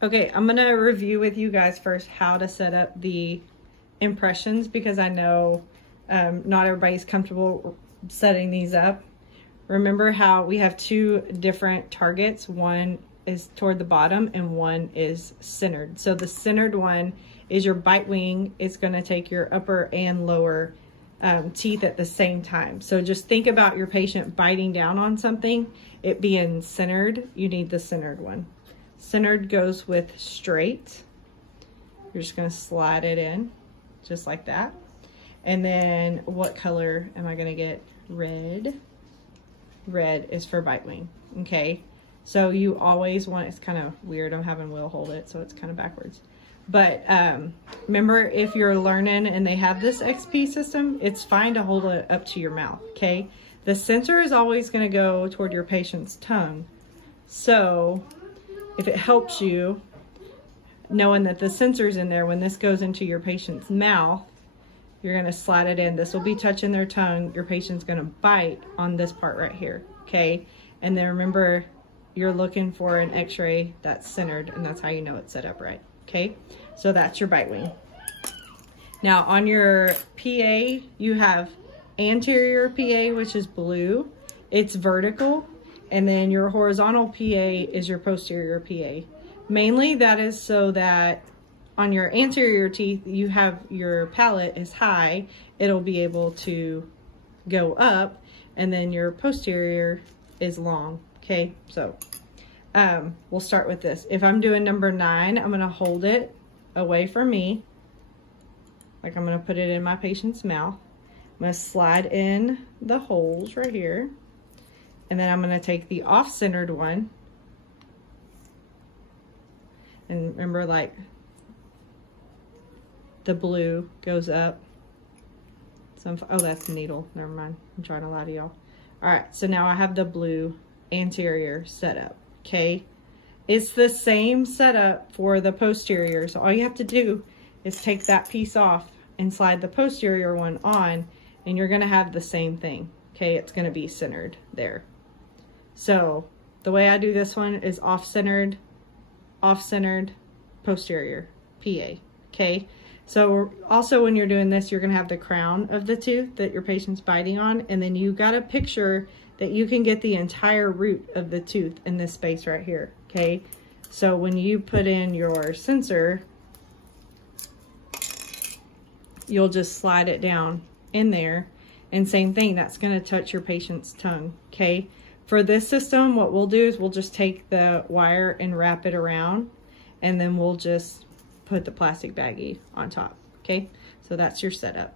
Okay, I'm gonna review with you guys first how to set up the impressions, because I know not everybody's comfortable setting these up. Remember how we have two different targets. One is toward the bottom and one is centered. So the centered one is your bite wing. It's gonna take your upper and lower teeth at the same time. So just think about your patient biting down on something, it being centered. You need the centered one. Centered goes with straight. You're just gonna slide it in just like that. And then what color am I gonna get? Red. Red is for bite wing, okay? So you always want, it's kind of weird, I'm having Will hold it, so it's kind of backwards. But remember, if you're learning and they have this XP system, it's fine to hold it up to your mouth, okay? The sensor is always gonna go toward your patient's tongue. So if it helps you, knowing that the sensor's in there, when this goes into your patient's mouth, you're gonna slide it in. This will be touching their tongue. Your patient's gonna bite on this part right here, okay? And then remember, you're looking for an X-ray that's centered, and that's how you know it's set up right, okay? So that's your bite wing. Now on your PA, you have anterior PA, which is blue. It's vertical. And then your horizontal PA is your posterior PA. Mainly that is so that on your anterior teeth, you have your palate is high, it'll be able to go up, and then your posterior is long, okay? So we'll start with this. If I'm doing number 9, I'm gonna hold it away from me, like I'm gonna put it in my patient's mouth. I'm gonna slide in the holes right here. And then I'm gonna take the off-centered one. And remember, like, the blue goes up. Oh, that's the needle, never mind. I'm trying to lie to y'all. All right, so now I have the blue anterior setup, okay? It's the same setup for the posterior. So all you have to do is take that piece off and slide the posterior one on, and you're gonna have the same thing, okay? It's gonna be centered there. So the way I do this one is off-centered, posterior, PA, okay? So also when you're doing this, you're gonna have the crown of the tooth that your patient's biting on, and then you gotta picture that you can get the entire root of the tooth in this space right here, okay? So when you put in your sensor, you'll just slide it down in there, and same thing, that's gonna touch your patient's tongue, okay? For this system, what we'll do is we'll just take the wire and wrap it around, and then we'll just put the plastic baggie on top, okay? So that's your setup.